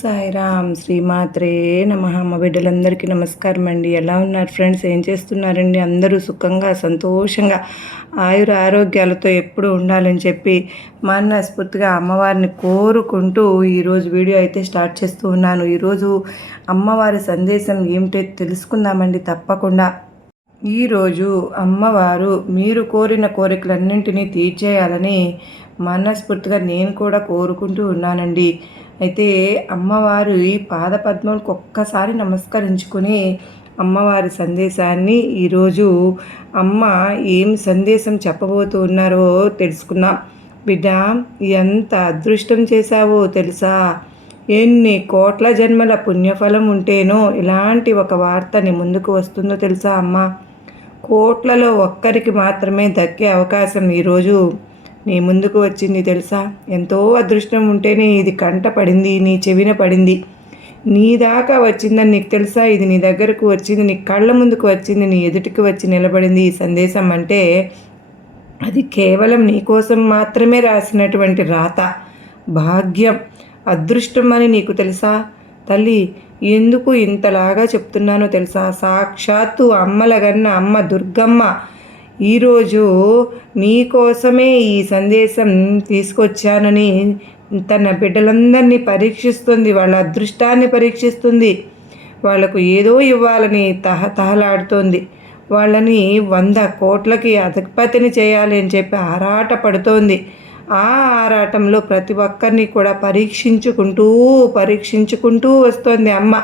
సాయిరామ్ శ్రీమాత్రే నమ. మా బిడ్డలందరికీ నమస్కారం అండి. ఎలా ఉన్నారు ఫ్రెండ్స్? ఏం చేస్తున్నారండి? అందరూ సుఖంగా సంతోషంగా ఆయుర ఆరోగ్యాలతో ఎప్పుడు ఉండాలని చెప్పి మనస్ఫూర్తిగా అమ్మవారిని కోరుకుంటూ ఈరోజు వీడియో అయితే స్టార్ట్ చేస్తూ ఉన్నాను. ఈరోజు అమ్మవారి సందేశం ఏమిటో తెలుసుకుందామండి తప్పకుండా. ఈరోజు అమ్మవారు మీరు కోరిన కోరికలన్నింటినీ తీర్చేయాలని మనస్ఫూర్తిగా నేను కూడా కోరుకుంటూ ఉన్నానండి. అయితే అమ్మవారి పాదపద్మలకు ఒక్కసారి నమస్కరించుకుని అమ్మవారి సందేశాన్ని ఈరోజు అమ్మ ఏం సందేశం చెప్పబోతూ ఉన్నారో తెలుసుకుందాం. బిడ్డ ఎంత అదృష్టం చేశావో తెలుసా? ఎన్ని కోట్ల జన్మల పుణ్యఫలం ఉంటేనో ఇలాంటి ఒక వార్త నీ ముందుకు వస్తుందో తెలుసా అమ్మ? కోట్లలో ఒక్కరికి మాత్రమే దక్కే అవకాశం ఈరోజు నీ ముందుకు వచ్చింది తెలుసా? ఎంతో అదృష్టం ఉంటేనే ఇది కంట పడింది నీ చెవిన పడింది. నీ దాకా వచ్చిందని నీకు తెలుసా? ఇది నీ దగ్గరకు వచ్చింది నీ కళ్ళ ముందుకు వచ్చింది నీ ఎదుటికి వచ్చి నిలబడింది ఈ సందేశం అంటే అది కేవలం నీకోసం మాత్రమే రాసినటువంటి రాత భాగ్యం అదృష్టం అని నీకు తెలుసా? తల్లి ఎందుకు ఇంతలాగా చెప్తున్నానో తెలుసా? సాక్షాత్తు అమ్మలగన్న అమ్మ దుర్గమ్మ ఈరోజు నీకోసమే ఈ సందేశం తీసుకొచ్చానని తన బిడ్డలందరినీ పరీక్షిస్తుంది వాళ్ళ అదృష్టాన్ని పరీక్షిస్తుంది. వాళ్ళకు ఏదో ఇవ్వాలని తహ తహలాడుతోంది. వాళ్ళని వంద కోట్లకి అధిపతిని చేయాలి అని చెప్పి ఆరాట పడుతోంది ఆ ఆరాటంలో ప్రతి ఒక్కరిని కూడా పరీక్షించుకుంటూ పరీక్షించుకుంటూ వస్తోంది అమ్మ.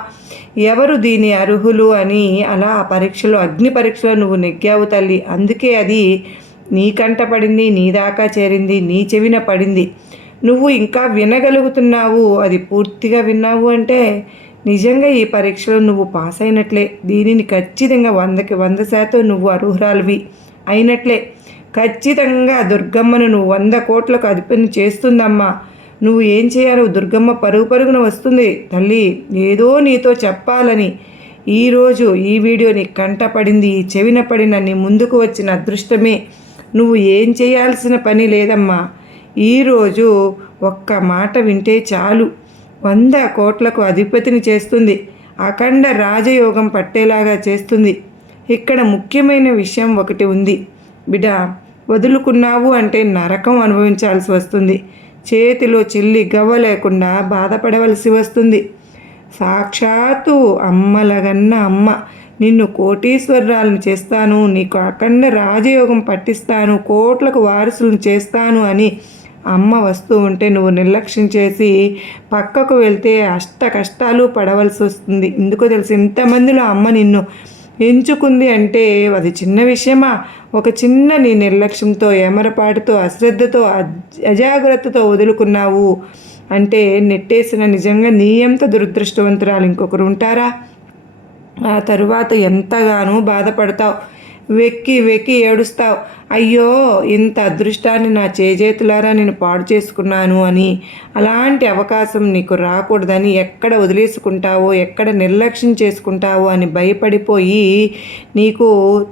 ఎవరు దీని అర్హులు అని అలా ఆ పరీక్షలో అగ్ని పరీక్షలో నువ్వు నెగ్గావు తల్లి. అందుకే అది నీ కంట పడింది నీ దాకా చేరింది నీ చెవిన పడింది. నువ్వు ఇంకా వినగలుగుతున్నావు. అది పూర్తిగా విన్నావు అంటే నిజంగా ఈ పరీక్షలో నువ్వు పాస్ అయినట్లే దీనిని ఖచ్చితంగా వందకి వంద శాతం నువ్వు అర్హురాలివి అయినట్లే. ఖచ్చితంగా దుర్గమ్మను నువ్వు వంద కోట్లకు అధిపని చేస్తుందమ్మా. నువ్వు ఏం చేయాలో దుర్గమ్మ పరుగు పరుగున వస్తుంది. తల్లి ఏదో నీతో చెప్పాలని. ఈరోజు ఈ వీడియో నీ కంట పడింది చెవిన పడిన నీ ముందుకు వచ్చిన అదృష్టమే. నువ్వు ఏం చేయాల్సిన పని లేదమ్మా. ఈరోజు ఒక్క మాట వింటే చాలు. వంద కోట్లకు అధిపతిని చేస్తుంది. అఖండ రాజయోగం పట్టేలాగా చేస్తుంది. ఇక్కడ ముఖ్యమైన విషయం ఒకటి ఉంది. బిడ్డ వదులుకున్నావు అంటే నరకం అనుభవించాల్సి వస్తుంది. చేతిలో చిల్లి గవ్వ లేకుండా బాధపడవలసి వస్తుంది. సాక్షాత్తు అమ్మలగన్న అమ్మ నిన్ను కోటీశ్వరాలను చేస్తాను నీకు అఖండ రాజయోగం పట్టిస్తాను కోట్లకు వారసులను చేస్తాను అని అమ్మ వస్తూ ఉంటే నువ్వు నిర్లక్ష్యం చేసి పక్కకు వెళ్తే అష్ట కష్టాలు పడవలసి వస్తుంది. ఎందుకో తెలిసి ఇంతమందిలో అమ్మ నిన్ను ఎంచుకుంది అంటే అది చిన్న విషయమా? ఒక చిన్న నీ నిర్లక్ష్యంతో ఏమరపాటుతో అశ్రద్ధతో అజాగ్రత్తతో వదులుకున్నావు అంటే నెట్టేసిన నిజంగా నీ ఎంత దురదృష్టవంతురాలు ఇంకొకరు ఉంటారా? ఆ తరువాత ఎంతగానో బాధపడతావు. వెక్కి వెక్కి ఏడుస్తావు. అయ్యో ఇంత అదృష్టాన్ని నా చేజేతులారా నేను పాడు చేసుకున్నాను అని. అలాంటి అవకాశం నీకు రాకూడదని ఎక్కడ వదిలేసుకుంటావో ఎక్కడ నిర్లక్ష్యం చేసుకుంటావో అని భయపడిపోయి నీకు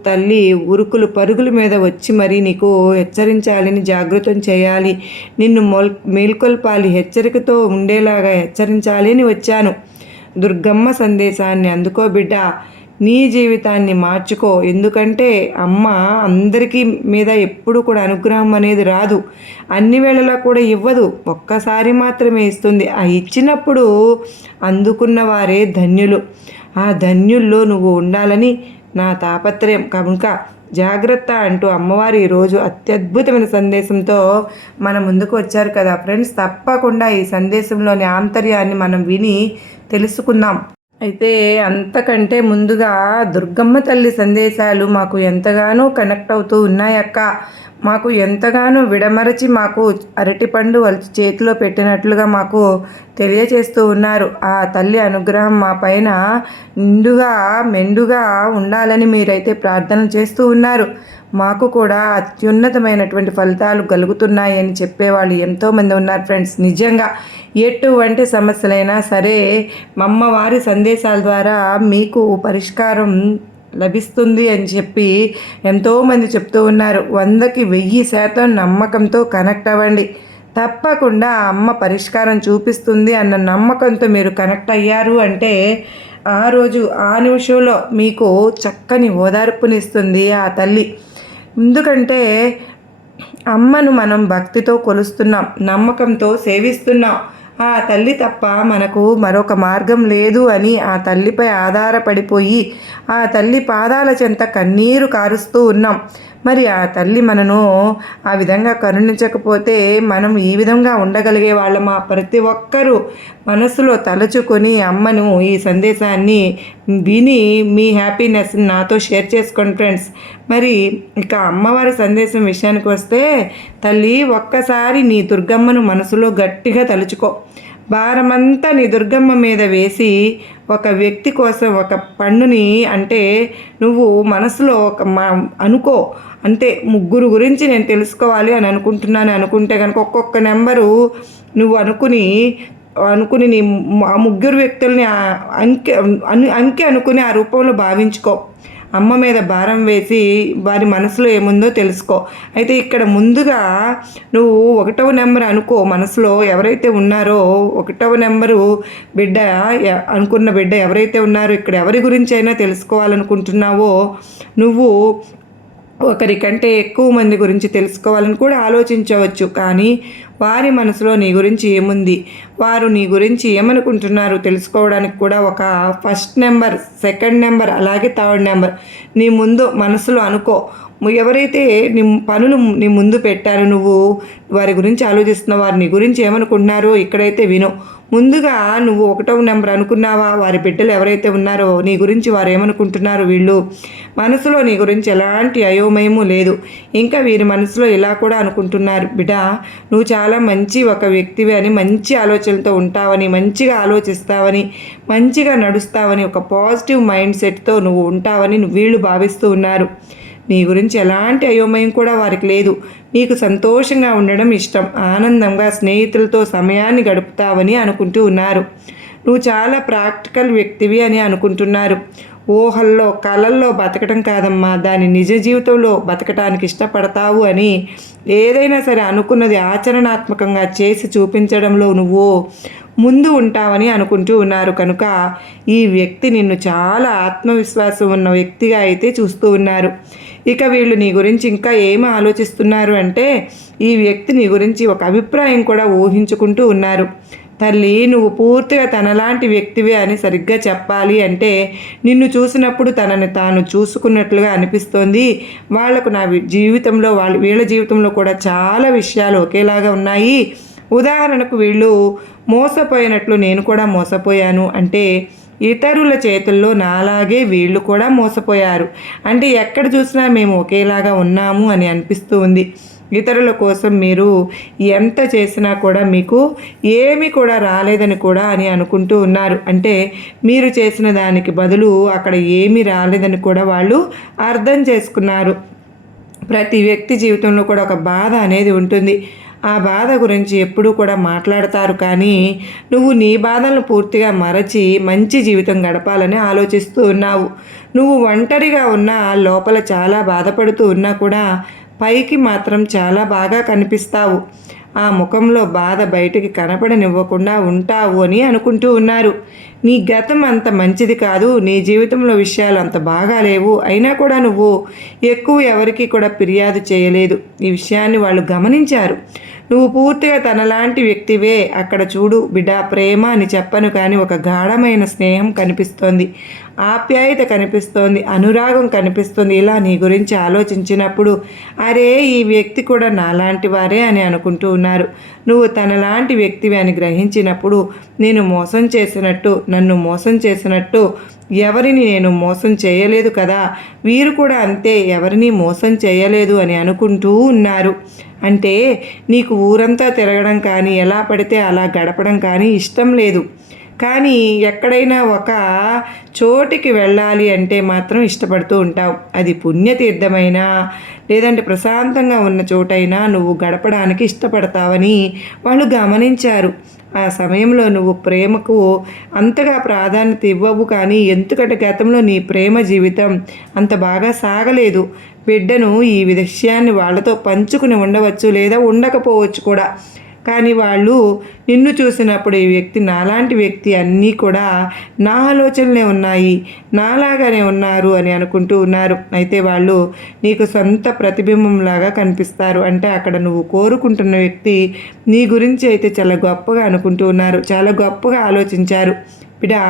తల్లి ఉరుకులు పరుగుల మీద వచ్చి మరీ నీకు హెచ్చరించాలని జాగృతం చేయాలి. నిన్ను మొల్ మేల్కొల్పాలి హెచ్చరికతో ఉండేలాగా హెచ్చరించాలి అని వచ్చాను. దుర్గమ్మ సందేశాన్ని అందుకో బిడ్డ. నీ జీవితాన్ని మార్చుకో. ఎందుకంటే అమ్మ అందరికీ మీద ఎప్పుడు కూడా అనుగ్రహం అనేది రాదు. అన్ని వేళలా కూడా ఇవ్వదు. ఒక్కసారి మాత్రమే ఇస్తుంది. ఆ ఇచ్చినప్పుడు అందుకున్న వారే ధన్యులు. ఆ ధన్యుల్లో నువ్వు ఉండాలని నా తాపత్రయం. కనుక జాగ్రత్త అంటూ అమ్మవారు ఈరోజు అత్యద్భుతమైన సందేశంతో మన ముందుకు వచ్చారు కదా ఫ్రెండ్స్. తప్పకుండా ఈ సందేశంలోని ఆంతర్యాన్ని మనం విని తెలుసుకుందాం. అయితే అంతకంటే ముందుగా దుర్గమ్మ తల్లి సందేశాలు మాకు ఎంతగానో కనెక్ట్ అవుతూ ఉన్నాయక్క మాకు ఎంతగానో విడమరచి మాకు అరటిపండు వాళ్ళ చేతిలో పెట్టినట్లుగా మాకు తెలియచేస్తూ ఉన్నారు. ఆ తల్లి అనుగ్రహం మా పైన నిండుగా మెండుగా ఉండాలని మీరైతే ప్రార్థన చేస్తూ ఉన్నారు. మాకు కూడా అత్యున్నతమైనటువంటి ఫలితాలు కలుగుతున్నాయని చెప్పేవాళ్ళు ఎంతోమంది ఉన్నారు ఫ్రెండ్స్. నిజంగా ఎటువంటి సమస్యలైనా సరే మమ్మవారి సందేశాల ద్వారా మీకు పరిష్కారం లభిస్తుంది అని చెప్పి ఎంతోమంది చెప్తూ ఉన్నారు. వందకి వెయ్యి శాతం నమ్మకంతో కనెక్ట్ అవ్వండి. తప్పకుండా అమ్మ పరిష్కారం చూపిస్తుంది అన్న నమ్మకంతో మీరు కనెక్ట్ అయ్యారు అంటే ఆ రోజు ఆ నిమిషంలో మీకు చక్కని ఓదార్పునిస్తుంది ఆ తల్లి. ఎందుకంటే అమ్మను మనం భక్తితో కొలుస్తున్నాం నమ్మకంతో సేవిస్తున్నాం. ఆ తల్లి తప్ప మనకు మరొక మార్గం లేదు అని ఆ తల్లిపై ఆధారపడిపోయి ఆ తల్లి పాదాల చెంత కన్నీరు కారుస్తూ ఉన్నాం. మరి ఆ తల్లి మనను ఆ విధంగా కరుణించకపోతే మనం ఈ విధంగా ఉండగలిగే వాళ్ళమా ప్రతి ఒక్కరూ మనసులో తలుచుకొని అమ్మను ఈ సందేశాన్ని విని మీ హ్యాపీనెస్ నాతో షేర్ చేసుకోండి ఫ్రెండ్స్. మరి ఇక అమ్మవారి సందేశం విషయానికి వస్తే తల్లి ఒక్కసారి నీ దుర్గమ్మను మనసులో గట్టిగా తలుచుకో. భారమంతా నీ దుర్గమ్మ మీద వేసి ఒక వ్యక్తి కోసం ఒక పన్నుని అంటే నువ్వు మనసులో ఒక మా అనుకో. అంటే ముగ్గురు గురించి నేను తెలుసుకోవాలి అని అనుకుంటున్నాను. అనుకుంటే కనుక ఒక్కొక్క నెంబరు నువ్వు అనుకుని అనుకుని నీ ఆ ముగ్గురు వ్యక్తుల్ని అంకె అంకె అనుకుని ఆ రూపంలో భావించుకో. అమ్మ మీద భారం వేసి వారి మనసులో ఏముందో తెలుసుకో. అయితే ఇక్కడ ముందుగా నువ్వు ఒకటవ నెంబర్ అనుకో మనసులో ఎవరైతే ఉన్నారో ఒకటవ నెంబరు బిడ్డ అనుకున్న బిడ్డ ఎవరైతే ఉన్నారో ఇక్కడ ఎవరి గురించి అయినా తెలుసుకోవాలనుకుంటున్నావో నువ్వు ఒకరికంటే ఎక్కువ మంది గురించి తెలుసుకోవాలని కూడా ఆలోచించవచ్చు కానీ వారి మనసులో నీ గురించి ఏముంది? వారు నీ గురించి ఏమనుకుంటున్నారు? తెలుసుకోవడానికి కూడా ఒక ఫస్ట్ నెంబర్ సెకండ్ నెంబర్ అలాగే థర్డ్ నెంబర్ నీ ముందు మనసులో అనుకో. ఎవరైతే నీ పనులు నీ ముందు పెట్టారో నువ్వు వారి గురించి ఆలోచిస్తున్న వారి నీ గురించి ఏమనుకుంటున్నారో ఇక్కడైతే విను. ముందుగా నువ్వు ఒకటవ నెంబర్ అనుకున్నావా? వారి బిడ్డలు ఎవరైతే ఉన్నారో నీ గురించి వారు ఏమనుకుంటున్నారు వీళ్ళు. మనసులో నీ గురించి ఎలాంటి అయోమయము లేదు. ఇంకా వీరి మనసులో ఇలా కూడా అనుకుంటున్నారు. బిడ్డ నువ్వు చాలా మంచి ఒక వ్యక్తివి అని మంచి ఆలోచనలతో ఉంటావని మంచిగా ఆలోచిస్తావని మంచిగా నడుస్తావని ఒక పాజిటివ్ మైండ్ సెట్తో నువ్వు ఉంటావని వీళ్ళు భావిస్తూ ఉన్నారు. మీ గురించి ఎలాంటి అయోమయం కూడా వారికి లేదు. నీకు సంతోషంగా ఉండడం ఇష్టం. ఆనందంగా స్నేహితులతో సమయాన్ని గడుపుతావని అనుకుంటూ ఉన్నారు. నువ్వు చాలా ప్రాక్టికల్ వ్యక్తివి అని అనుకుంటున్నారు. ఊహల్లో కళల్లో బతకటం కాదమ్మా. దాని నిజ జీవితంలో బతకటానికి ఇష్టపడతావు అని ఏదైనా సరే అనుకున్నది ఆచరణాత్మకంగా చేసి చూపించడంలో నువ్వు ముందు ఉంటావని అనుకుంటూ ఉన్నారు. కనుక ఈ వ్యక్తి నిన్ను చాలా ఆత్మవిశ్వాసం ఉన్న వ్యక్తిగా అయితే చూస్తూ ఉన్నారు. ఇక వీళ్ళు నీ గురించి ఇంకా ఏమి ఆలోచిస్తున్నారు అంటే ఈ వ్యక్తి నీ గురించి ఒక అభిప్రాయం కూడా ఊహించుకుంటూ ఉన్నారు. తల్లి నువ్వు పూర్తిగా తనలాంటి వ్యక్తివే అని సరిగ్గా చెప్పాలి అంటే నిన్ను చూసినప్పుడు తనని తాను చూసుకున్నట్లుగా అనిపిస్తోంది. వాళ్ళకు నా జీవితంలో వాళ్ళ వీళ్ళ జీవితంలో కూడా చాలా విషయాలు ఒకేలాగా ఉన్నాయి. ఉదాహరణకు వీళ్ళు మోసపోయినట్లు నేను కూడా మోసపోయాను అంటే ఇతరుల చేతుల్లో నాలాగే వీళ్ళు కూడా మోసపోయారు. అంటే ఎక్కడ చూసినా మేము ఒకేలాగా ఉన్నాము అని అనిపిస్తూ ఉంది. ఇతరుల కోసం మీరు ఎంత చేసినా కూడా మీకు ఏమి కూడా రాలేదని కూడా అని అనుకుంటూ ఉన్నారు. అంటే మీరు చేసిన దానికి బదులు అక్కడ ఏమీ రాలేదని కూడా వాళ్ళు అర్థం చేసుకున్నారు. ప్రతి వ్యక్తి జీవితంలో కూడా ఒక బాధ అనేది ఉంటుంది. ఆ బాధ గురించి ఎప్పుడూ కూడా మాట్లాడతారు కానీ నువ్వు నీ బాధలను పూర్తిగా మరచి మంచి జీవితం గడపాలని ఆలోచిస్తూ ఉన్నావు. నువ్వు ఒంటరిగా ఉన్నా లోపల చాలా బాధపడుతూ ఉన్నా కూడా పైకి మాత్రం చాలా బాగా కనిపిస్తావు. ఆ ముఖంలో బాధ బయటికి కనపడనివ్వకుండా ఉంటావు అని అనుకుంటూ ఉన్నారు. నీ గతం అంత మంచిది కాదు నీ జీవితంలో విషయాలు అంత బాగా లేవు. అయినా కూడా నువ్వు ఎక్కువ ఎవరికి కూడా ఫిర్యాదు చేయలేదు. ఈ విషయాన్ని వాళ్ళు గమనించారు. నువ్వు పూర్తిగా తనలాంటి వ్యక్తివే. అక్కడ చూడు బిడ్డ ప్రేమ అని చెప్పను కానీ ఒక గాఢమైన స్నేహం కనిపిస్తోంది. ఆప్యాయత కనిపిస్తోంది అనురాగం కనిపిస్తుంది. ఇలా నీ గురించి ఆలోచించినప్పుడు అరే ఈ వ్యక్తి కూడా నాలాంటి వారే అని అనుకుంటూ ఉన్నారు. నువ్వు తనలాంటి వ్యక్తివి అని గ్రహించినప్పుడు నేను మోసం చేసినట్టు నన్ను మోసం చేసినట్టు ఎవరిని నేను మోసం చేయలేదు కదా? వీరు కూడా అంతే ఎవరిని మోసం చేయలేదు అని అనుకుంటూ ఉన్నారు. అంటే నీకు ఊరంతా తిరగడం కానీ ఎలా పడితే అలా గడపడం కానీ ఇష్టం లేదు. కానీ ఎక్కడైనా ఒక చోటికి వెళ్ళాలి అంటే మాత్రం ఇష్టపడుతూ ఉంటావు. అది పుణ్యతీర్థమైనా లేదంటే ప్రశాంతంగా ఉన్న చోటైనా నువ్వు గడపడానికి ఇష్టపడతావని వాళ్ళు గమనించారు. ఆ సమయంలో నువ్వు ప్రేమకు అంతగా ప్రాధాన్యత ఇవ్వవు కానీ ఎందుకంటే గతంలో నీ ప్రేమ జీవితం అంత బాగా సాగలేదు. బిడ్డను ఈ విషయాన్ని వాళ్ళతో పంచుకుని ఉండవచ్చు లేదా ఉండకపోవచ్చు కూడా. కానీ వాళ్ళు నిన్ను చూసినప్పుడు ఈ వ్యక్తి నాలాంటి వ్యక్తి అన్నీ కూడా నా ఆలోచనలే ఉన్నాయి నాలాగానే ఉన్నారు అని అనుకుంటూ ఉన్నారు. అయితే వాళ్ళు నీకు సొంత ప్రతిబింబంలాగా కనిపిస్తారు. అంటే అక్కడ నువ్వు కోరుకుంటున్న వ్యక్తి నీ గురించి అయితే చాలా గొప్పగా అనుకుంటూ ఉన్నారు. చాలా గొప్పగా ఆలోచించారు. బిడా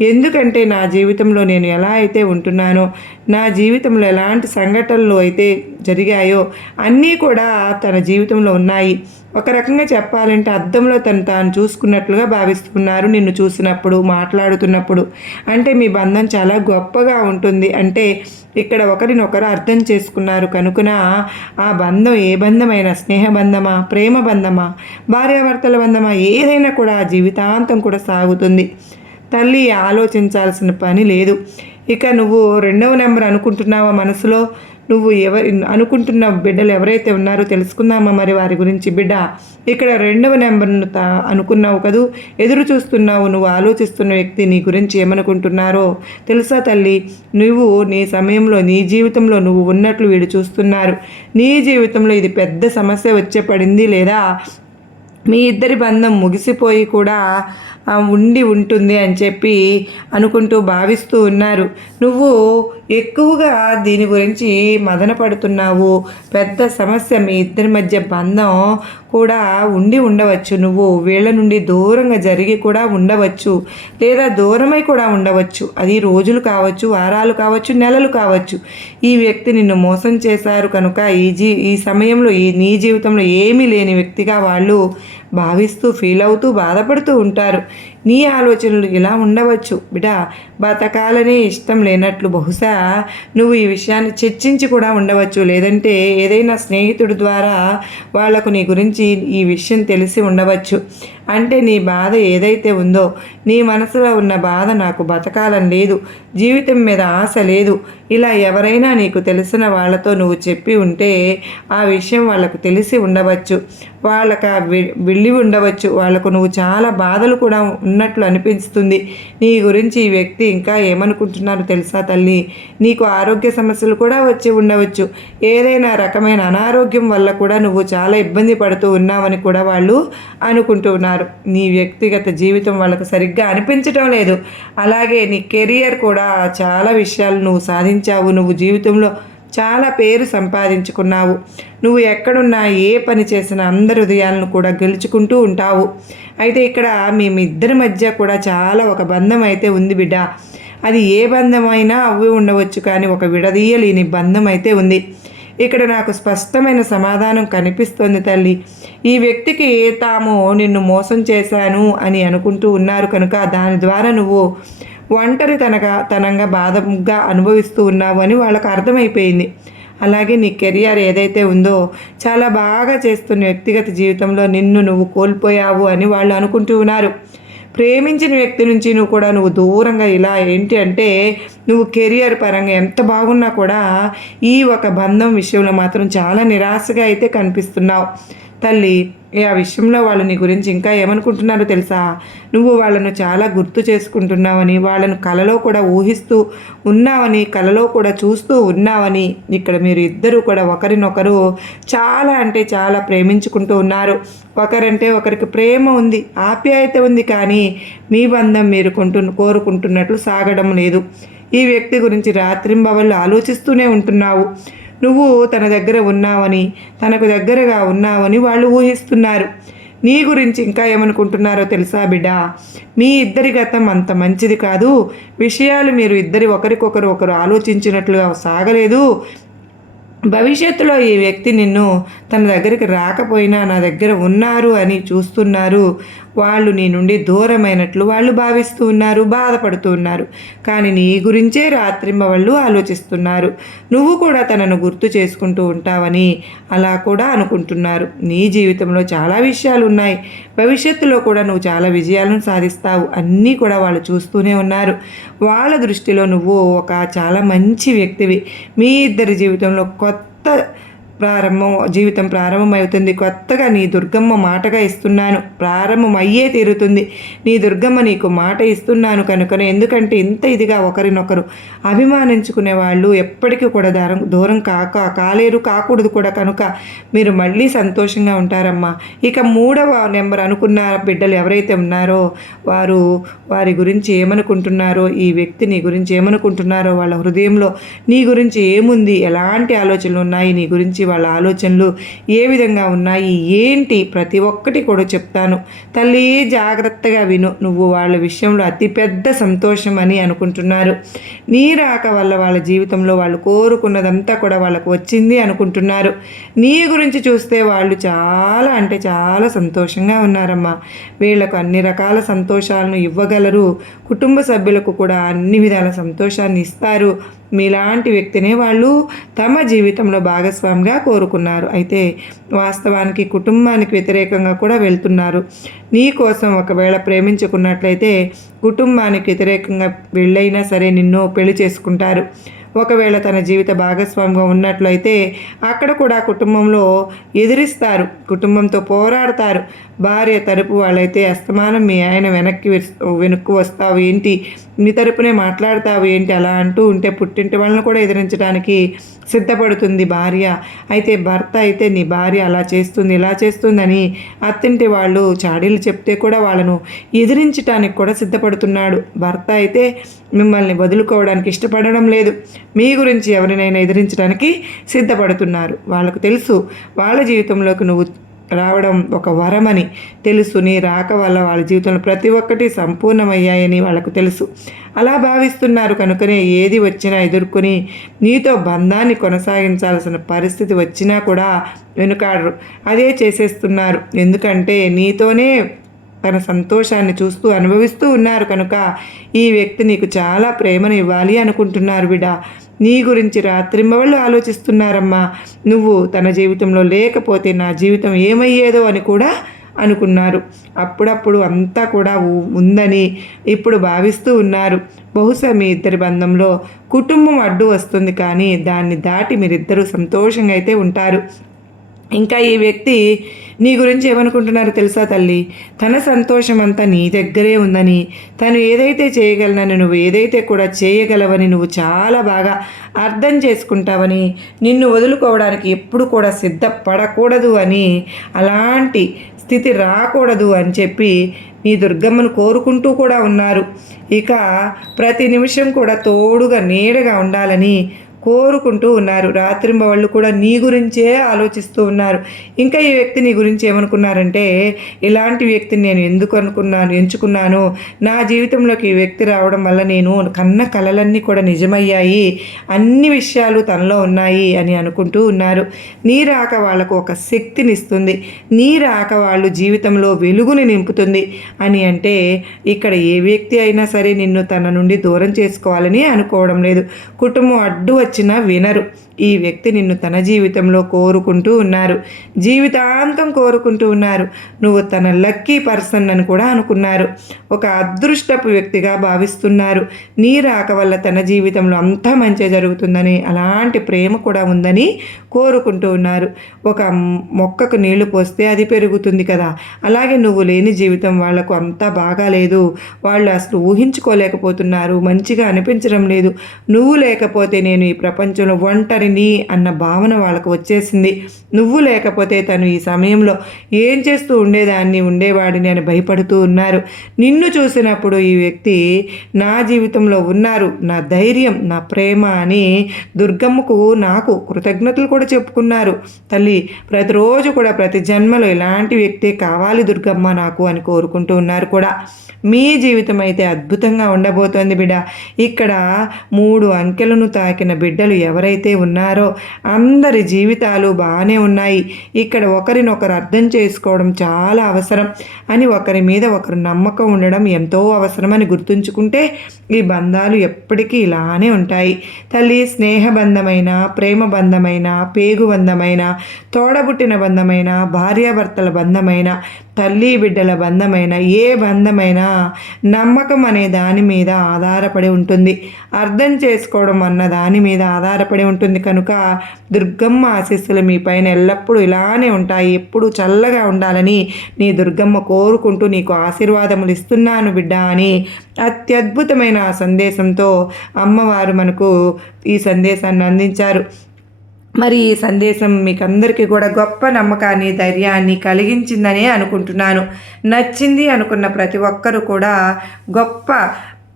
ఎందుకంటే నా జీవితంలో నేను ఎలా అయితే ఉంటున్నానో నా జీవితంలో ఎలాంటి సంఘటనలు అయితే జరిగాయో అన్నీ కూడా తన జీవితంలో ఉన్నాయి. ఒక రకంగా చెప్పాలంటే అద్దంలో తను తాను చూసుకున్నట్లుగా భావిస్తున్నారు నిన్ను చూసినప్పుడు మాట్లాడుతున్నప్పుడు. అంటే మీ బంధం చాలా గొప్పగా ఉంటుంది. అంటే ఇక్కడ ఒకరినొకరు అర్థం చేసుకున్నారు కనుకన ఆ బంధం ఏ బంధమైనా స్నేహ బంధమా ప్రేమ బంధమా భార్యాభర్తల బంధమా ఏదైనా కూడా జీవితాంతం కూడా సాగుతుంది. తల్లి ఆలోచించాల్సిన పని లేదు. ఇక నువ్వు రెండవ నెంబర్ అనుకుంటున్నావా మనసులో? నువ్వు ఎవరి అనుకుంటున్న బిడ్డలు ఎవరైతే ఉన్నారో తెలుసుకుందామా మరి వారి గురించి? బిడ్డ ఇక్కడ రెండవ నెంబర్ను తా అనుకున్నావు కదూ? ఎదురు చూస్తున్నావు నువ్వు ఆలోచిస్తున్న వ్యక్తి నీ గురించి ఏమనుకుంటున్నారో? తెలుసా తల్లి నువ్వు నీ సమయంలో నీ జీవితంలో నువ్వు ఉన్నట్లు వీడు చూస్తున్నారు. నీ జీవితంలో ఇది పెద్ద సమస్య వచ్చే పడింది లేదా? మీ ఇద్దరి బంధం ముగిసిపోయి కూడా ఉండి ఉంటుంది అని చెప్పి అనుకుంటూ భావిస్తూ ఉన్నారు. నువ్వు ఎక్కువగా దీని గురించి మదన పడుతున్నావు పెద్ద సమస్య మీ ఇద్దరి మధ్య బంధం కూడా ఉండి ఉండవచ్చు. నువ్వు వీళ్ళ నుండి దూరంగా జరిగి కూడా ఉండవచ్చు. లేదా దూరమై కూడా ఉండవచ్చు. అది రోజులు కావచ్చు వారాలు కావచ్చు నెలలు కావచ్చు. ఈ వ్యక్తి నిన్ను మోసం చేశారు కనుక ఈ జీ ఈ సమయంలో ఈ నీ జీవితంలో ఏమీ లేని వ్యక్తిగా వాళ్ళు భావిస్తూ ఫీల్ అవుతూ బాధపడుతూ ఉంటారు. నీ ఆలోచనలు ఇలా ఉండవచ్చు. బిడా బతకాలనే ఇష్టం లేనట్లు బహుశా నువ్వు ఈ విషయాన్ని చర్చించి కూడా ఉండవచ్చు. లేదంటే ఏదైనా స్నేహితుడి ద్వారా వాళ్ళకు నీ గురించి ఈ విషయం తెలిసి ఉండవచ్చు. అంటే నీ బాధ ఏదైతే ఉందో నీ మనసులో ఉన్న బాధ నాకు బతకాలని లేదు. జీవితం మీద ఆశ లేదు. ఇలా ఎవరైనా నీకు తెలిసిన వాళ్ళతో నువ్వు చెప్పి ఉంటే ఆ విషయం వాళ్ళకు తెలిసి ఉండవచ్చు. వాళ్ళకి వెళ్ళి ఉండవచ్చు. వాళ్ళకు నువ్వు చాలా బాధలు కూడా ఉన్నట్లు అనిపిస్తుంది. నీ గురించి ఈ వ్యక్తి ఇంకా ఏమనుకుంటున్నారు తెలుసా తల్లి? నీకు ఆరోగ్య సమస్యలు కూడా వచ్చి ఉండవచ్చు. ఏదైనా రకమైన అనారోగ్యం వల్ల కూడా నువ్వు చాలా ఇబ్బంది పడుతూ ఉన్నావని కూడా వాళ్ళు అనుకుంటున్నారు నీ వ్యక్తిగత జీవితం వాళ్ళకు సరిగ్గా అనిపించటం లేదు. అలాగే నీ కెరియర్ కూడా చాలా విషయాలు నువ్వు సాధించావు. నువ్వు జీవితంలో చాలా పేరు సంపాదించుకున్నావు. నువ్వు ఎక్కడున్నా ఏ పని చేసినా అందరి హృదయాలను కూడా గెలుచుకుంటూ ఉంటావు. అయితే ఇక్కడ మేమిద్దరి మధ్య కూడా చాలా ఒక బంధం అయితే ఉంది బిడ్డ. అది ఏ బంధమైనా అవి ఉండవచ్చు కానీ ఒక విడదీయలేని బంధం అయితే ఉంది. ఇక్కడ నాకు స్పష్టమైన సమాధానం కనిపిస్తోంది తల్లి. ఈ వ్యక్తికి తాము నిన్ను మోసం చేశాను అని అనుకుంటూ ఉన్నారు కనుక దాని ద్వారా నువ్వు ఒంటరి తనగా తనంగా బాధగా అనుభవిస్తూ ఉన్నావు అని వాళ్ళకు అర్థమైపోయింది. అలాగే నీ కెరియర్ ఏదైతే ఉందో చాలా బాగా చేస్తున్న వ్యక్తిగత జీవితంలో నిన్ను నువ్వు కోల్పోయావు అని వాళ్ళు అనుకుంటూ ఉన్నారు. ప్రేమించిన వ్యక్తి నుంచి నువ్వు కూడా నువ్వు దూరంగా ఇలా ఏంటి అంటే నువ్వు కెరియర్ పరంగా ఎంత బాగున్నా కూడా ఈ ఒక బంధం విషయంలో మాత్రం చాలా నిరాశగా అయితే కనిపిస్తున్నావు. తల్లి ఆ విషయంలో వాళ్ళు నీ గురించి ఇంకా ఏమనుకుంటున్నారో తెలుసా? నువ్వు వాళ్ళను చాలా గుర్తు చేసుకుంటున్నావని వాళ్ళను కలలో కూడా ఊహిస్తూ ఉన్నావని కలలో కూడా చూస్తూ ఉన్నావని ఇక్కడ మీరు ఇద్దరు కూడా ఒకరినొకరు చాలా అంటే చాలా ప్రేమించుకుంటూ ఉన్నారు. ఒకరంటే ఒకరికి ప్రేమ ఉంది ఆప్యాయత ఉంది కానీ మీ బంధం మీరు కొంటు కోరుకుంటున్నట్లు సాగడం లేదు. ఈ వ్యక్తి గురించి రాత్రింబవళ్ళు ఆలోచిస్తూనే ఉంటున్నావు. నువ్వు తన దగ్గర ఉన్నావని తనకు దగ్గరగా ఉన్నావని వాళ్ళు ఊహిస్తున్నారు. నీ గురించి ఇంకా ఏమనుకుంటున్నారో తెలుసా బిడ్డ? మీ ఇద్దరి గతం అంత మంచిది కాదు. విషయాలు మీరు ఇద్దరి ఒకరికొకరు ఒకరు ఆలోచించినట్లుగా సాగలేదు. భవిష్యత్తులో ఈ వ్యక్తి నిన్ను తన దగ్గరికి రాకపోయినా నా దగ్గర ఉన్నారు అని చూస్తున్నారు. వాళ్ళు నీ నుండి దూరమైనట్లు వాళ్ళు భావిస్తూ ఉన్నారు బాధపడుతూ ఉన్నారు. కానీ నీ గురించే రాత్రింబ వాళ్ళు ఆలోచిస్తున్నారు. నువ్వు కూడా తనను గుర్తు చేసుకుంటూ ఉంటావని అలా కూడా అనుకుంటున్నారు. నీ జీవితంలో చాలా విషయాలు ఉన్నాయి. భవిష్యత్తులో కూడా నువ్వు చాలా విజయాలను సాధిస్తావు. అన్నీ కూడా వాళ్ళు చూస్తూనే ఉన్నారు. వాళ్ళ దృష్టిలో నువ్వు ఒక చాలా మంచి వ్యక్తివి. మీ ఇద్దరి జీవితంలో కొత్త ప్రారంభం జీవితం ప్రారంభమవుతుంది. కొత్తగా నీ దుర్గమ్మ మాటగా ఇస్తున్నాను. ప్రారంభం అయ్యే తీరుతుంది. నీ దుర్గమ్మ నీకు మాట ఇస్తున్నాను కనుకనే. ఎందుకంటే ఇంత ఇదిగా ఒకరినొకరు అభిమానించుకునే వాళ్ళు ఎప్పటికీ కూడా దూరం దూరం కాక కాలేరు కాకూడదు కూడా కనుక మీరు మళ్ళీ సంతోషంగా ఉంటారమ్మా. ఇక మూడవ నెంబర్ అనుకున్న బిడ్డలు ఎవరైతే ఉన్నారో వారు వారి గురించి ఏమనుకుంటున్నారో ఈ వ్యక్తి నీ గురించి ఏమనుకుంటున్నారో వాళ్ళ హృదయంలో నీ గురించి ఏముంది ఎలాంటి ఆలోచనలు ఉన్నాయి నీ గురించి వాళ్ళ ఆలోచనలు ఏ విధంగా ఉన్నాయి ఏంటి? ప్రతి ఒక్కటి కూడా చెప్తాను. తల్లి జాగ్రత్తగా విను. నువ్వు వాళ్ళ విషయంలో అతిపెద్ద సంతోషం అని అనుకుంటున్నారు. నీ రాక వల్ల వాళ్ళ జీవితంలో వాళ్ళు కోరుకున్నదంతా కూడా వాళ్ళకు వచ్చింది అనుకుంటున్నారు. నీ గురించి చూస్తే వాళ్ళు చాలా అంటే చాలా సంతోషంగా ఉన్నారమ్మా. వీళ్ళకు అన్ని రకాల సంతోషాలను ఇవ్వగలరు. కుటుంబ సభ్యులకు కూడా అన్ని విధాల సంతోషాన్ని ఇస్తారు. మీలాంటి వ్యక్తినే వాళ్ళు తమ జీవితంలో భాగస్వామిగా కోరుకున్నారు. అయితే వాస్తవానికి కుటుంబానికి వ్యతిరేకంగా కూడా వెళ్తున్నారు. నీ కోసం ఒకవేళ ప్రేమించుకున్నట్లయితే కుటుంబానికి వ్యతిరేకంగా వెళ్ళైనా సరే నిన్ను పెళ్ళి చేసుకుంటారు. ఒకవేళ తన జీవిత భాగస్వామిగా ఉన్నట్లయితే అక్కడ కూడా కుటుంబంలో ఎదిరిస్తారు. కుటుంబంతో పోరాడతారు. భార్య తరపు వాళ్ళైతే అస్తమానం మీ ఆయన వెనక్కి వెనక్కు వస్తావు ఏంటి? మీ తరపునే మాట్లాడతావు ఏంటి? అలా అంటూ ఉంటే పుట్టింటి వాళ్ళని కూడా ఎదిరించడానికి సిద్ధపడుతుంది భార్య. అయితే భర్త అయితే నీ భార్య అలా చేస్తుంది ఇలా చేస్తుందని అత్తింటి వాళ్ళు చాడీలు చెప్తే కూడా వాళ్ళను ఎదిరించడానికి కూడా సిద్ధపడుతున్నాడు. భర్త అయితే మిమ్మల్ని వదులుకోవడానికి ఇష్టపడడం లేదు. మీ గురించి ఎవరినైనా ఎదిరించడానికి సిద్ధపడుతున్నారు. వాళ్ళకు తెలుసు వాళ్ళ జీవితంలోకి నువ్వు రావడం ఒక వరమని తెలుసు నీ రాక వల్ల వాళ్ళ జీవితంలో ప్రతి ఒక్కటి సంపూర్ణమయ్యాయని వాళ్ళకు తెలుసు. అలా భావిస్తున్నారు కనుకనే ఏది వచ్చినా ఎదుర్కొని నీతో బంధాన్ని కొనసాగించాల్సిన పరిస్థితి వచ్చినా కూడా వెనుకాడరు. అదే చేసేస్తున్నారు. ఎందుకంటే నీతోనే తన సంతోషాన్ని చూస్తూ అనుభవిస్తూ ఉన్నారు కనుక ఈ వ్యక్తి నీకు చాలా ప్రేమను ఇవ్వాలి అనుకుంటున్నారు బిడ్డ నీ గురించి రాత్రింబవళ్ళు ఆలోచిస్తున్నారమ్మా. నువ్వు తన జీవితంలో లేకపోతే నా జీవితం ఏమయ్యేదో అని కూడా అనుకున్నారు. అప్పుడప్పుడు అంతా కూడా ఉందని ఇప్పుడు భావిస్తూ ఉన్నారు. బహుశా మీ ఇద్దరి బంధంలో కుటుంబం అడ్డు వస్తుంది కానీ దాన్ని దాటి మీరిద్దరూ సంతోషంగా అయితే ఉంటారు. ఇంకా ఈ వ్యక్తి నీ గురించి ఏమనుకుంటున్నారో తెలుసా తల్లి? తన సంతోషం అంతా నీ దగ్గరే ఉందని తను ఏదైతే చేయగలనని నువ్వు ఏదైతే కూడా చేయగలవని నువ్వు చాలా బాగా అర్థం చేసుకుంటావని నిన్ను వదులుకోవడానికి ఎప్పుడు కూడా సిద్ధపడకూడదు అని అలాంటి స్థితి రాకూడదు అని చెప్పి నీ దుర్గమ్మను కోరుకుంటూ కూడా ఉన్నారు. ఇక ప్రతి నిమిషం కూడా తోడుగా నీడగా ఉండాలని కోరుకుంటూ ఉన్నారు. రాత్రింబవళ్ళు కూడా నీ గురించే ఆలోచిస్తూ ఉన్నారు. ఇంకా ఈ వ్యక్తి నీ గురించి ఏమనుకున్నారంటే ఇలాంటి వ్యక్తిని నేను ఎందుకు అనుకున్నాను ఎంచుకున్నాను? నా జీవితంలోకి ఈ వ్యక్తి రావడం వల్ల నేను కన్న కలలన్నీ కూడా నిజమయ్యాయి. అన్ని విషయాలు తనలో ఉన్నాయి అని అనుకుంటూ ఉన్నారు. నీ రాక వాళ్ళకు ఒక శక్తినిస్తుంది నీ రాక వాళ్ళు జీవితంలో వెలుగుని నింపుతుంది అని అంటే ఇక్కడ ఏ వ్యక్తి అయినా సరే నిన్ను తన నుండి దూరం చేసుకోవాలని అనుకోవడం లేదు. కుటుంబం అడ్డు వచ్చినా వినరు. ఈ వ్యక్తి నిన్ను తన జీవితంలో కోరుకుంటూ ఉన్నారు. జీవితాంతం కోరుకుంటూ ఉన్నారు. నువ్వు తన లక్కీ పర్సన్ అని కూడా అనుకున్నారు. ఒక అదృష్టపు వ్యక్తిగా భావిస్తున్నారు. నీ రాక వల్ల తన జీవితంలో అంతా మంచి జరుగుతుందని అలాంటి ప్రేమ కూడా ఉందని కోరుకుంటూ ఉన్నారు. ఒక మొక్కకు నీళ్ళు పోస్తే అది పెరుగుతుంది కదా. అలాగే నువ్వు లేని జీవితం వాళ్ళకు అంతా బాగాలేదు వాళ్ళు అసలు ఊహించుకోలేకపోతున్నారు. మంచిగా అనిపించడం లేదు. నువ్వు లేకపోతే నేను ఈ ప్రపంచంలో ఒంటరిని అన్న భావన వాళ్ళకు వచ్చేసింది. నువ్వు లేకపోతే తను ఈ సమయంలో ఏం చేస్తూ ఉండేదాన్ని ఉండేవాడిని అని భయపడుతూ ఉన్నారు. నిన్ను చూసినప్పుడు ఈ వ్యక్తి నా జీవితంలో ఉన్నారు. నా ధైర్యం నా ప్రేమ అని దుర్గమ్మకు నాకు కృతజ్ఞతలు కూడా చెప్పుకున్నారు. తల్లి ప్రతిరోజు కూడా ప్రతి జన్మలో ఇలాంటి వ్యక్తి కావాలి దుర్గమ్మ నాకు అని కోరుకుంటూ ఉన్నారు కూడా. మీ జీవితం అయితే అద్భుతంగా ఉండబోతోంది బిడ్డ ఇక్కడ మూడు అంకెలను తాకిన బిడ్డ బిడ్డలు ఎవరైతే ఉన్నారో అందరి జీవితాలు బాగానే ఉన్నాయి. ఇక్కడ ఒకరినొకరు అర్థం చేసుకోవడం చాలా అవసరం అని ఒకరి మీద ఒకరు నమ్మకం ఉండడం ఎంతో అవసరమని గుర్తుంచుకుంటే ఈ బంధాలు ఎప్పటికీ ఇలానే ఉంటాయి. తల్లి స్నేహబంధమైన ప్రేమ బంధమైన పేగు బంధమైన తోడబుట్టిన బంధమైన భార్యాభర్తల బంధమైన తల్లి బిడ్డల బంధమైన ఏ బంధమైనా నమ్మకం అనే దాని మీద ఆధారపడి ఉంటుంది. అర్థం చేసుకోవడం అన్న దాని మీద ఆధారపడి ఉంటుంది. కనుక దుర్గమ్మ ఆశీస్సులు మీ పైన ఎల్లప్పుడూ ఇలానే ఉంటాయి. ఎప్పుడూ చల్లగా ఉండాలని నీ దుర్గమ్మ కోరుకుంటూ నీకు ఆశీర్వాదములు ఇస్తున్నాను బిడ్డ అని అత్యద్భుతమైన ఆ సందేశంతో అమ్మవారు మనకు ఈ సందేశాన్ని అందించారు. మరి ఈ సందేశం మీకు అందరికీ కూడా గొప్ప నమ్మకాన్ని ధైర్యాన్ని కలిగించిందనే అనుకుంటున్నాను. నచ్చింది అనుకున్న ప్రతి ఒక్కరూ కూడా గొప్ప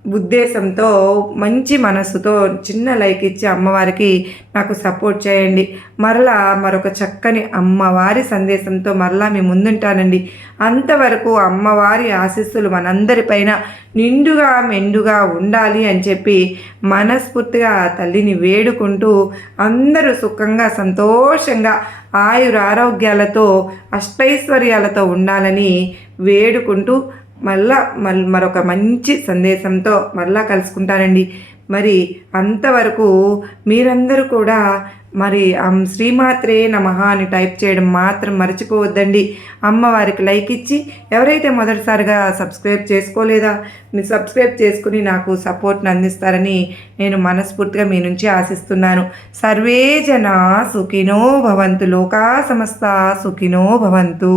ఉద్దేశంతో మంచి మనసుతో చిన్న లైక్ ఇచ్చి అమ్మవారికి నాకు సపోర్ట్ చేయండి. మరలా మరొక చక్కని అమ్మవారి సందేశంతో మరలా మీ ముందుంటానండి. అంతవరకు అమ్మవారి ఆశీస్సులు మనందరిపైన నిండుగా మెండుగా ఉండాలి అని చెప్పి మనస్ఫూర్తిగా తల్లిని వేడుకుంటూ అందరూ సుఖంగా సంతోషంగా ఆయుర ఆరోగ్యాలతో అష్టైశ్వర్యాలతో ఉండాలని వేడుకుంటూ మళ్ళా మల్ మరొక మంచి సందేశంతో మళ్ళా కలుసుకుంటానండి మరి అంతవరకు మీరందరూ కూడా మరి శ్రీమాత్రే నమః అని టైప్ చేయడం మాత్రం మర్చిపోవద్దండి. అమ్మవారికి లైక్ ఇచ్చి ఎవరైతే మొదటిసారిగా సబ్స్క్రైబ్ చేసుకోలేదా మీరు సబ్స్క్రైబ్ చేసుకుని నాకు సపోర్ట్ని అందిస్తారని నేను మనస్ఫూర్తిగా మీ నుంచి ఆశిస్తున్నాను. సర్వే జన సుఖినో భవంతు లోకా సమస్త సుఖినో భవంతు.